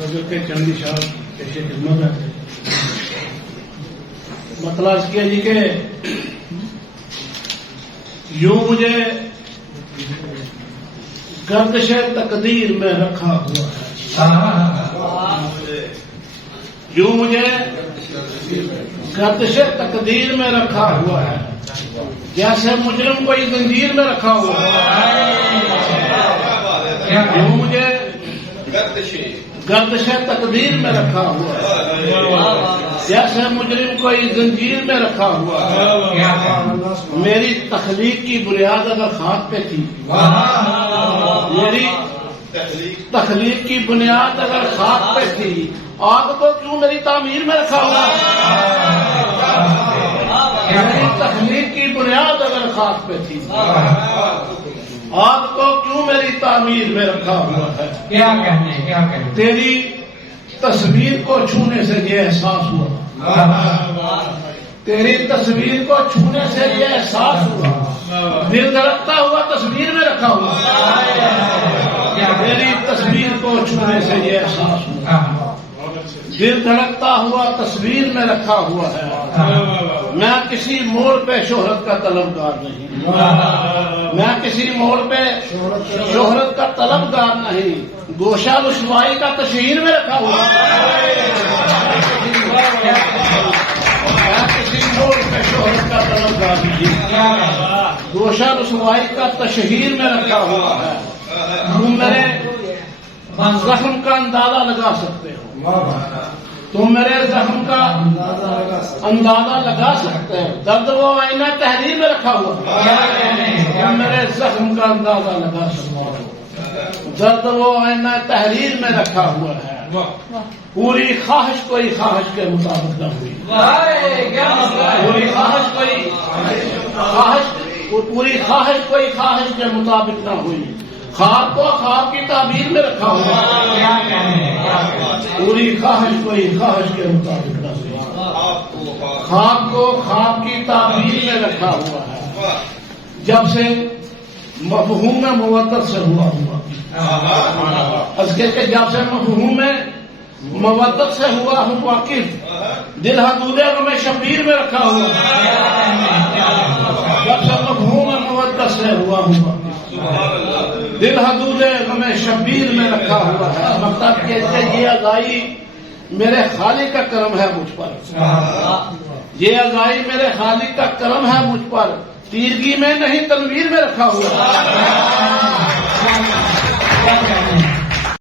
حضرت چندی صاحب پیش خدمت ہے. مطلب کیا جی کہ یوں مجھے گردش تقدیر میں رکھا ہوا ہے، یوں مجھے گردش تقدیر میں رکھا ہوا ہے، جیسے مجرم کوئی زنجیر میں رکھا ہوا ہے. یوں مجھے گردش تقدیر میں رکھا ہوا ہے، جیسے مجرم کوئی زنجیر میں رکھا ہوا ہے. میری تخلیق کی بنیاد اگر خاک پہ تھی، میری تخلیق کی بنیاد اگر خاک پہ تھی، آگ کو کیوں میری تعمیر میں رکھا ہوا ہے؟ میری تخلیق کی بنیاد اگر خاک پہ تھی، آگ کو کیوں میری تعمیر میں رکھا ہوا ہے؟ کیا کہنے تیری تصویر کو چھونے سے یہ احساس ہوا، تیری تصویر کو چھونے سے یہ احساس ہوا، دل دھڑکتا ہوا تصویر میں رکھا ہوا. تیری تصویر کو چھونے سے یہ احساس ہوا، دل دھڑکتا ہوا تصویر میں رکھا ہوا ہے. میں کسی موڑ پہ شہرت کا طلبگار نہیں، میں کسی موڑ پہ شہرت کا طلبگار نہیں، گوشہ رسوائی کا تشہیر میں رکھا ہوا ہے. میں کسی موڑ پہ شہرت کا طلبگار نہیں، گوشہ رسوائی کا تشہیر میں رکھا ہوا ہے. تم میرے زخم کا اندازہ لگا سکتے ہو، تم میرے زخم کا اندازہ لگا سکتے ہو، درد وہ آئینہ تحریر میں رکھا ہوا ہے. تم میرے زخم کا اندازہ لگا سکتے ہو، درد وہ آئینہ تحریر میں رکھا ہوا ہے. پوری خواہش کوئی خواہش کے مطابق نہ ہوئی، پوری خواہش کوئی خواہش کے مطابق نہ ہوئی. خواب کو خواب کی تعبیر میں رکھا ہوا ہے، پوری خواہش کوئی خواہش کے مطابق نہ ہوئی. خواب کو خواب کی تعبیر میں رکھا ہوا ہے، جب سے مفہوم مودت سے ہوا اس کے جب سے مفہوم مودت سے ہوا ہوں واقف، دل حدود غم شبیر میں رکھا ہوا ہے. جب سے مفہوم مودت سے ہوا ہوں واقف، دل حدود غم شبیر میں رکھا ہوا ہے. مطلب یہ ادائی میرے خالق کا کرم ہے مجھ پر، یہ ادائی میرے خالق کا کرم ہے مجھ پر، تیرگی میں نہیں تنویر میں رکھا ہوا ہے.